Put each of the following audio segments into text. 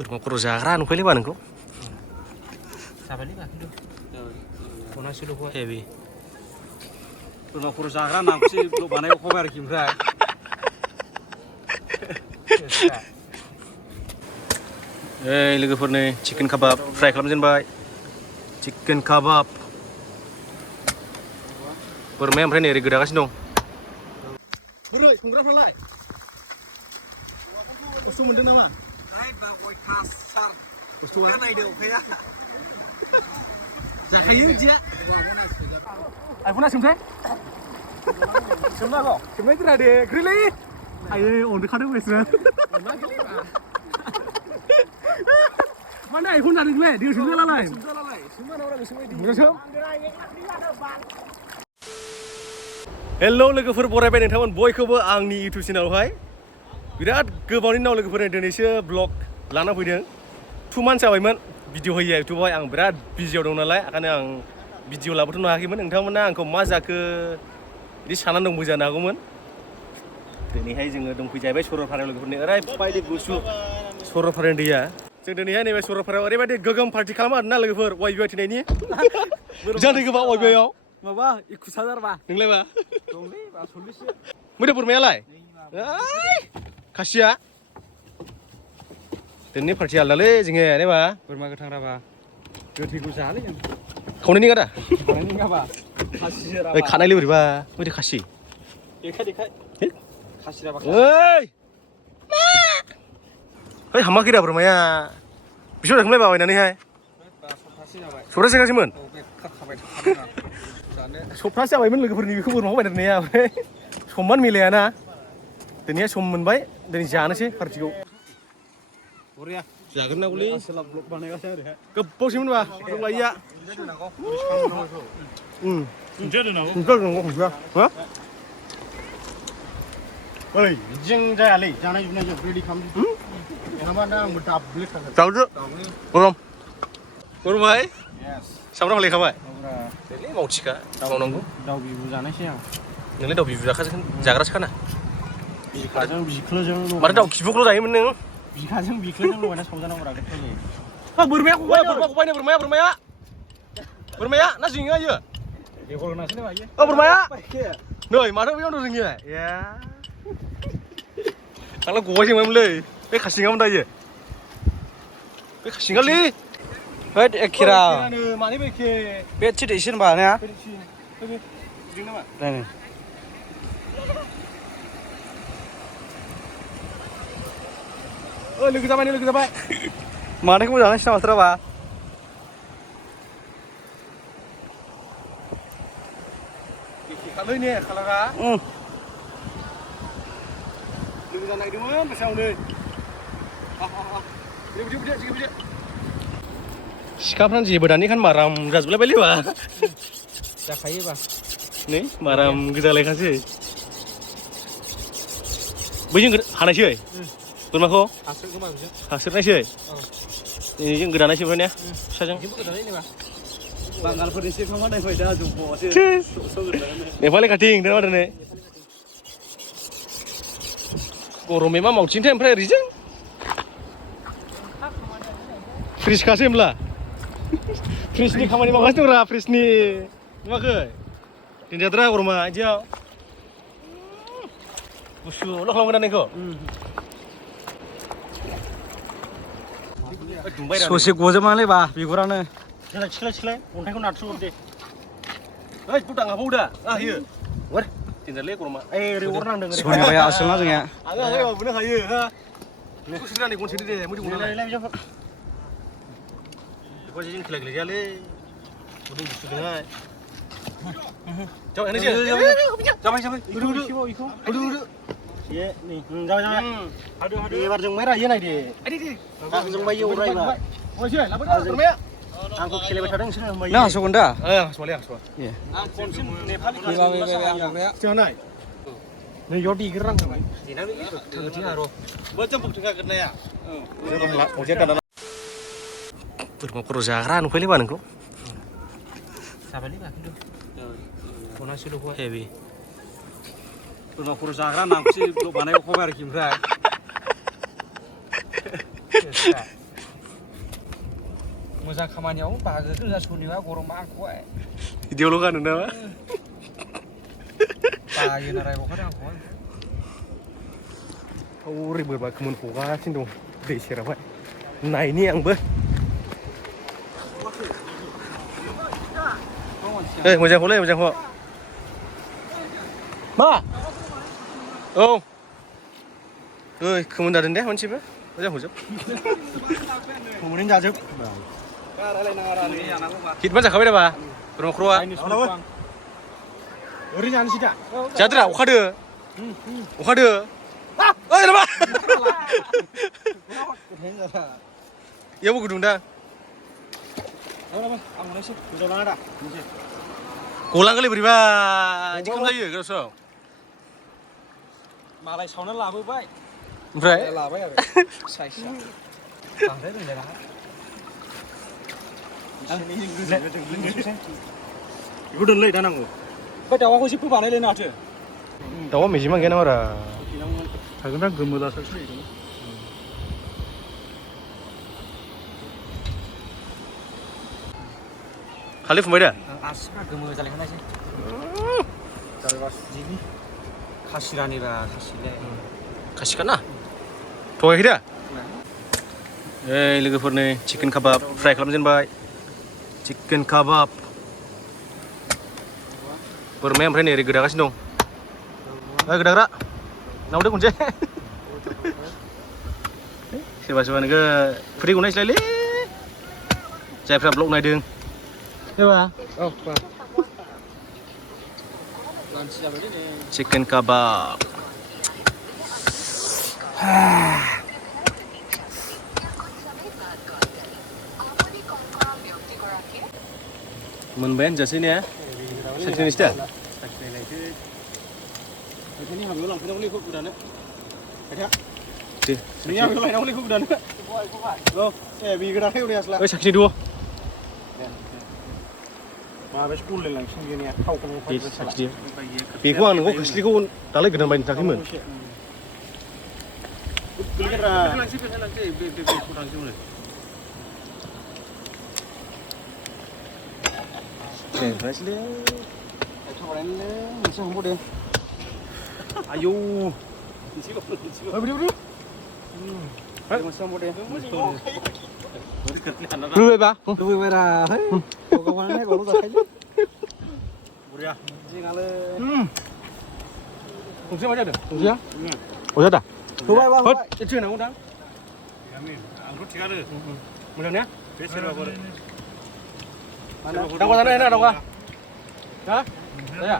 Boरमा खर' जाग्रा नुखायोलै नोंखौ जाबायलै गाखिदो खनासेल' हेभि बोरमा खर' जाग्रा नाखौसो बानाय खबाय आरोखि ओमफ्राय ओइ लोगोफोर नै चिकेन काबाब फ्राय खालामजेनबाय चिकेन काबाब बोरमाया ओमफ्राय नै ओरै गोदागासिनो दं बोरै खुमब्राफ्रालाय खस्थ' मोनदों नामा खस्थ'आ नायदो अखाया जाखायो बिदिया आइफना सोमसाय सोमनांगौ सोमनाय दोना दे गोरलै आयै अनखादों बेसोर माने आइफन जादों नोंलाय दै सोमजालालाय सोम हेल' लोगोफोर बरायबाय नोंथांमोन बयखौबो आंनि इउटुब चेनेलावहाय बिराद गोबावनि उनाव लोगोफोर दिनैसो ब्लग लाना फैदों 2 मान्थस जाबायमोन भिडिअ होयो इउटुबावहाय आं बिराद बिजियाव दं नालाय ओंखायनो आं भिडिअ लाबोथ'नो हायाखैमोन नोंथांमोना आंखौ मा जाखो बिदि साननानै दंबो जानो हागौमोन दिनैहाय जोङो दंफैजाहैबाय सरलपारायाव लोगोफोरनि ओरैबायदि गुसु सरलपारानि दैया जों दिनैहाय नैबे सरलपारायाव ओरैबायदि गोगोम पार्टि खालामो आरोना लोगोफोर वाइबिआइ थैनायनि जानो गोबां वाइबिआइआव माबा 21,000 बा नोंलाय मा दंलै 40सो मैदा बोरमायालाय खासिया दिनैनि पार्टि आलदालै जोङो नेबा बोरमा गोथां राबा गोथैखौ जालै जों खावनायनि गादा खानायनि गाबा खासिसो राबा ओइ खानायलै बोरैबा बोरै खासि देखाय खासि राबा ओइ ओइ हामाखै दा बोरमाया बिसोर थांलाय बाबायनानैहाय सप्तासे गासैमोन सप्तासे जाबायमोन लोगोफोरनि बेखौ बोरमाखौ बायना दोननाया ओमफ्राय समान मिलायाना दिनैहाय सम मोनबाय दिनै जानोसै पार्टिखौ बरिया जाग्रोनांगौलै सोलाब ब्लग बानायगासिनो ओरैहाय गोबावसैमोन बा ब्लग लायैया ओइ बिदिजों जायालै जानाय जुनायजों रेडि खालामजोब नङाबा दा आंबो दाब्लेखागोन जावदो गरम गरमहाय सामब्राम हलायखाबाय देलै मावथिखा मावनांगौ दाउ बिबु जानायसै आं नोंलाय दाउ बिबु जाग्रासोखाना बिखाजों बिख्लोजों माथो दाउ खिबुखौल' जायोमोन नों बिखाजों बिख्लोजों लगायना संजानांगौ रा गोथाव जायो बोरमाया गबायनो बोरमाया ना जोंनिया इयो बेगर होनासो हायो बोरमाया नै माथो बेयाव दं जोंनिया ए आंलाय गबायसोमोनलै बे खासिङामोन दायो बे खासिङालै होद एखेरा मानिबो एखे बेडशिट एसे होनबा ना नाय लोगो जाबाय मानायखौ जानायसै नामा सोराबा एखेखालै ने खालारा लोगो जानो नागिरदोंमोन बेसावनो सिखाफ्रानो जेबो दानिखान माराम जाजोबलायबायलै बा जाखायोबा नै माराम गोजालायखासै बैजों हानायसै बोरमाखौ हासोरनायसै जों गोदानायसै ओमफ्राय ने फिसाजों बांगालफोर एसे खामा नायफाय दा जब्बासो नेपालि खाथिं दोना दिनै गरमै मा मावथिनोथाय ओमफ्राय ओरैजों फ्रिजखासै होमब्ला फ्रिजनि खामानि मावगासिनो दंरा फ्रिजनि नुवाखै दिनजाद्रा गरमा बिदियाव गुसुल' खालामगोन ना नोंखौ ससे गजोबनानै बा बिगुरानो सिख्लाय अन्थाइखौ नारसोहर दे ओइ बुदां हाबाव दा होयो वर दिनजालै गरमा ओरै अर नांदों ओरै सोरनिबाया आसोलना जोंनिया आङो बुनो हायो हा सोरनानै गनसेदो दे मोदै गनालाय बेखौ जों खेला गेलेजायालै गुदुं गुसुजोंहाय जाबाय ये नै जाबाय एबार जों मायरा नाय दे जों बाय एवरायबा ओइसै लाबोदो बोरमाया आंखौ खेलायबाय थादों नोंसोर होनबाय नों हासगोन दा हासबालै हासबा आं खनसे नेपालि नाय नै याव देग्रोनांगौमोन देनानै थोगोथिं आरो मोजां बुंथों गोरनाया बोरमा खर' जाग्रा नुखायोलै बा नोंखौ जाबायलै गाखिदो खनासेल' हेभि बोरमा खर' जाग्रा नाखौसो बानाय खबाय आरोखि ओमफ्राय मोजां खामानियाव बाहागो गोजा सनिबा गरमा आंखौहाय बिदियावल' गानो नामा बायो ना रायबावखादों आंखौहाय ओरै बोरबा खोमोन हगासिनो दं दै सेरावहाय नायनि आंबो मोजांखौलै मोजांखौ मा औ ओइ खोमोन जादों दे मोनसेबो मोजां हजोब खोमोनैनो जाजोब हिटमान जाखाबाय नामा रं ख्र'आ ओरै जानोसै दा जादोरा अखादो ओइ नामा इयावबो गुदुं दा गलांगोलै बोरैबा बिदि खालामजायो गोदाव मालाय सावना लाबोबाय ओमफ्राय लाबाय आरो साइसआ बांद्राय रोंलायला बेखौ दोनलै दा नांगौ ओमफ्राय दाउआखौ जेबो बानायलायनो माथो दाउआ मेजिमा गैया नामारा थागोनदा गोमोलासो खालि फुंबाय दा आसिफ्रा गोमो जालायखानायसै जिबि खासिरानिबा खासिलाय खासिखा ना थगायाखै दा ओइ लोगोफोर नै चिकेन काबाब फ्राय खालामजेनबाय चिकेन काबाब बोरमाया ओमफ्राय नै ओरै गोदागासिनो दं गोदाग्रा नावदो खनसे सोरबा सोरबा नोगो खुदै गनायसैलायलै जायफ्रा ब्लग नायदों चिकेन काबाब मोनबायानो जासै ने साखिनायसै दा बेनि हाबायाव लांफैनांगौलै बेखौ गोदानो दे नोंनि हाबायाव लायनांगौलै बेखौ गोदानो औ ए बे गोदाखै उदै आसला ओइ साखिनि दङ माबासो बललाय लांसिन गैया थावखौनो बेखौ आं नोंखौ खोस्लिखौ दालाय गोदान बायनो थाखायमोन आयौ लुबैबा लुबैबायरा गावगावनो नायबावल' जाखायो बरिया जिङालै गंसे मा जादों गंसेया अजा दा होबायबा होद एसे होनांगौ दां आंथ' थिगानो मोजां ने बे सोरबाफोर दावगा जानो हाया दावगा हा जाया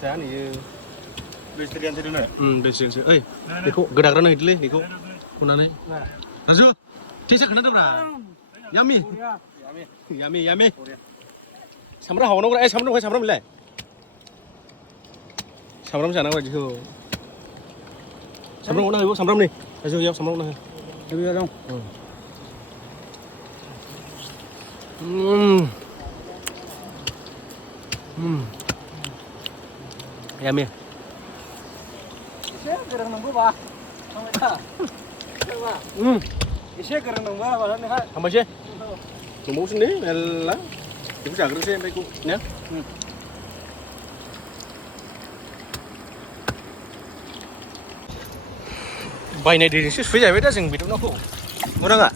जाया नैयो भेजिटेरियानसो दोनो दैसो ओइ बेखौ गोदाग्रानो हैदोलै बेखौ खनानै राजु टेसा खोनादोंब्रा यामि यामि यामि सामब्राम हावनांगौ ए सामब्राम दंखाय सामब्राम बिलाय सामब्राम जानांगौ बायदिखौ सामब्राम हरनो हायो सामब्राम नै राजु इयाव सामब्राम हरनो हायो यामि एसे गोरों नंगौबा एसे गोरों नंबा बालाय थांबायसै दंबावोसो नै मेरला बेखौ जाग्रोनोसै ओमफ्राय बेखौ ने बायनाय दैजोंसो सुफै जाहैबाय दा जों बेदरनाखौ मोराङा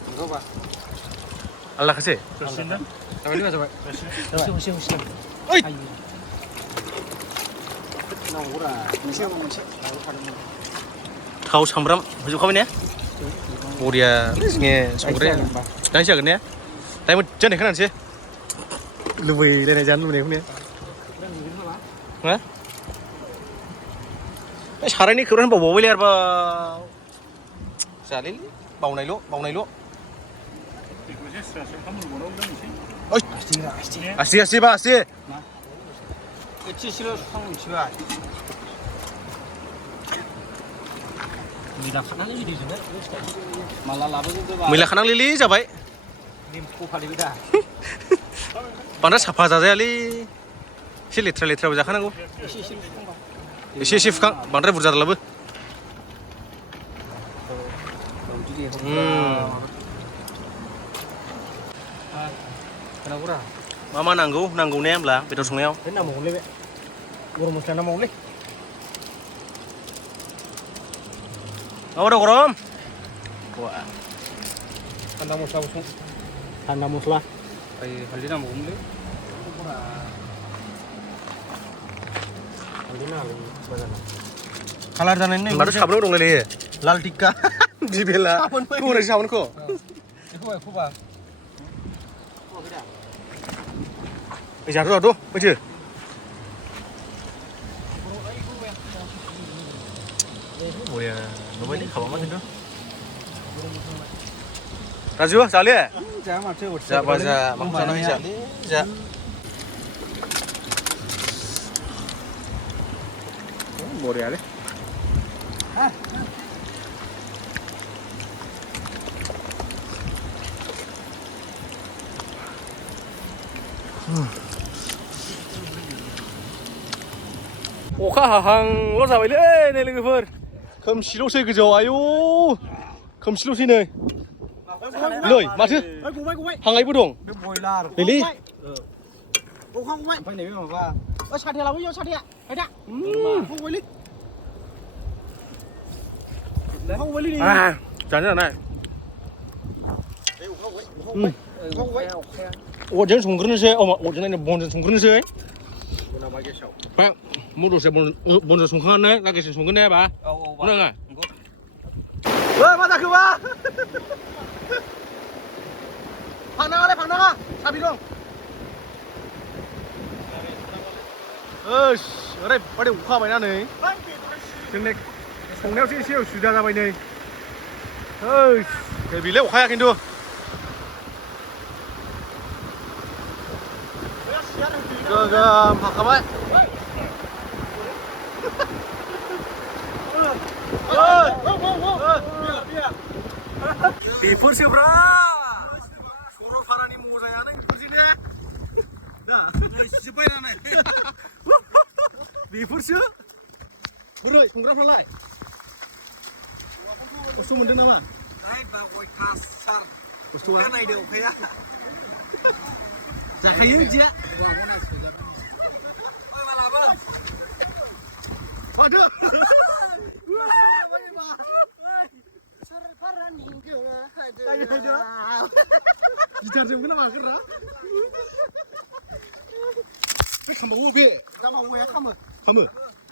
आलदाखासै जाबाय ओइ थाव सामब्राम होजोबखाबाय ने बरिया जोंनि संग्राया दाहाय जागोन ने दाहाय मोजां देखायनानैसै लुबैलायनाय जानो लुबैनायखौ ने हा सारायनि खोबग्रा होनबावबायलै आरोबाव जालेलै बावनायल' आसि एसेल' सुखां मिथिबाय मैला खानानै गिदिरजोंनो माला लाबोजोबदों मैला खानांलै जाबाय नेमखौ फालिबाय दा बांद्राय साफा जाजायालै एसे लेथ्राबो जाखानांगौ एसे सुखां बांद्राय बुरजा लाबो Kenapa? मा नांगौ ने होमब्ला बेदर संनायाव Ini nama boleh, gurung mesti nama boleh. मा दं गरम wah Anda mau saus? Tanda muslah. Kayak kali nama umle. Kalar dan ini. baru sabun dong lele Lal tikka. dibela kurang sabun kok Aku ba. jatuh tuh baca boleh coba ini kalau mana itu Raju sekali ya Jangan macam ja baca makan aja ja boleh ale अखा हाहांल' जाबायलै नै लोगोफोर खोमसिल'सै गोजौआव आयौ खोमसिल'सै नै नै माथो हांनायबो दं Boiler. लैलै Bukan gue. Apa ini apa? Oh sate lawan yo sate. Ada. Bukan gue li. Bukan gue li ni. जानो जानाय Bukan gue. अरजों संग्रोनोसै अरजों बनजों संग्रोनोसै Nama gesau. दा मदसे बनजों संखांनानै लागायसे संगोन ने बा Oh, नङा Enggak. ओइ मा जाखो बा फांनाङालै फांनाङा साबि दं ओस ओरैबादि अखा हाबायना नै जोंनि संनायावसो एसे उसुबिदा जाबाय नै ओस बेलाय अखाया खिन्थु गोगोम हाखाबाय बेफोरसो ब्रा सरलपारानि मजायानो बेफोरसो जोब्बायनानै बेफोरसो बोरै संग्राफ्रालाय खस्थ' मोनदों नामा खस्थ'आ नायदो अखाया जाखायो बिदिया माथो गिटारजोंबो ना मागोरा बे खामावो बे Sama gue kamu. खामो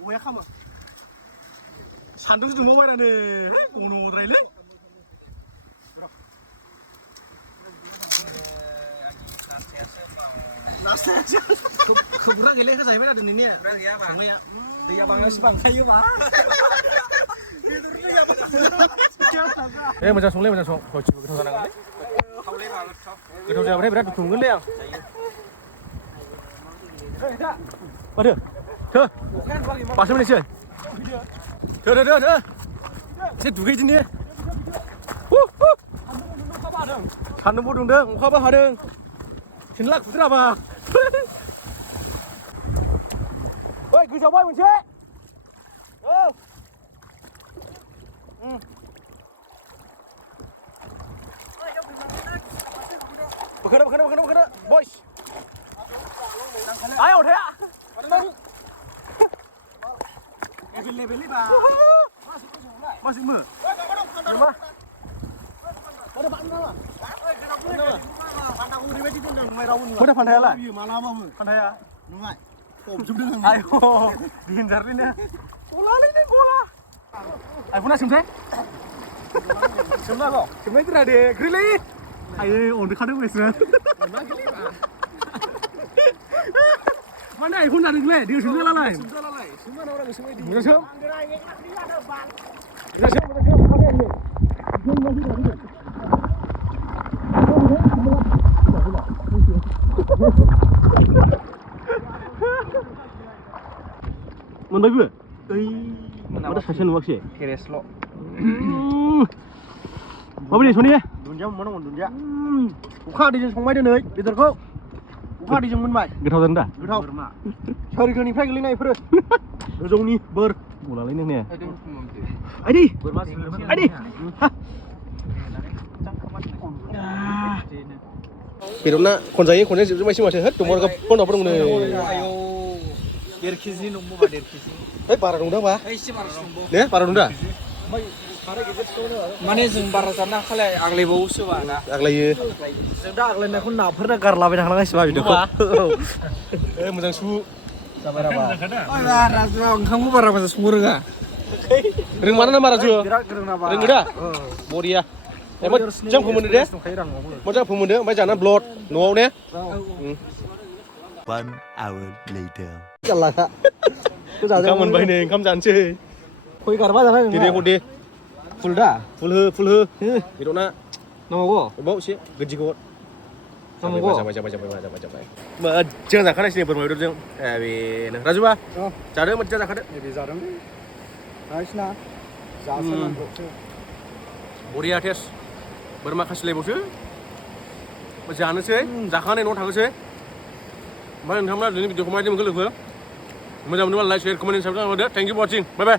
Gue kamu. सान्दुंसो दुंबावबायनानै गन'द्रायलै खोबग्रा गैलाय जाहैबाय आरो दिनैनि संनाया Dia bangga sih bangkayu ba. मोजां संलै मोजां सं हयथिबो गोथाव जानांगोनलै गोथाव जाबाथाय बिराद दुखु मोनगोनलै आं माथो थो बासो मोननोसै थो एसे दुगैदिनि सान्दुंबो दुंदों अखाबो हादों सिनला खुद्राबा ओइ गोजावबाय मोनसे औ बोखोनो बयस आय अथाया Beli ba. masih mah nama Ada pak nama. Pantai gue di sini dah. Mai rawun. udah pantai lah Iya malam apa? pantai ya Nungai. Kok jumlah dengan. ayo dihindarin ya bola ini bola ayo pernah sumseh Jumlah kok. sumseh itu ada grilli ayo udah kadang wes mana ayo pun ada grilli dia sumseh lalai Semua orang semua di. udah sum Mana gue? Mana sasaran luak sih? Keres lo. Apa ni Sony? Dunia mana mau dunia? Uka di jeng songmai deh, betul kok? Uka di jeng munbai. Getau tanda? Getau. Cari ke ni flag lina ifre. Dojong ni ber. Bola ini nih. Aduh, Adi, Adi. बेदरना खनजायो खनजायो जोबजोबबायसो माथो होद दंबावो फनावबो दंनो Ayo, 1 kg nunggu ba 1 kg. है बारा दंदां बा Eसे baru nunggu. ने बारा दं दा Mane जों बारा जाना खालाय आग्लायबावोसो बा ना. आग्लायो जों दा आग्लायनायखौ नाफोरना गारलाबायना थांनांगासिनो बा बिदिखौ. ए मोजां सु जाबाय राबा. राजुआ ओंखामखौ बारा मोजां संनो रोङा. रोंमारा ना मारा जुयो बिराद गोरों नाबा. रोङो दा बरिया ए मोजां फोमोनदो दे मोजां फोमोनदो ओमफ्राय जाना ब्लड न'आव ने 1 hour later. Jalan. ओंखाम मोनबाय नै ओंखाम जानोसै Koi garba जाना दे हरदे Full dah. फुल हो बेदरना Namago. बाव एसे गोदिखौ Namago. जाबाय मोजां जाखानायसै बोरमा बेदरजों ए बेनो राजुबा जादो मोजां जाखादो Ini jarang. Naisna. Jasan bro. बरिया टेस्ट बोरमा खासिलायबावसो जानोसै जाखांनानै न'आव थांनोसै ओमफ्राय नोंथांमोना दिनै भिडिअखौ माबायदि मोनखो लोगो मोजां मोनोबा लाइक शेयार कमेन्ट साबस्क्राइब खालामदो thank you for watching bye bye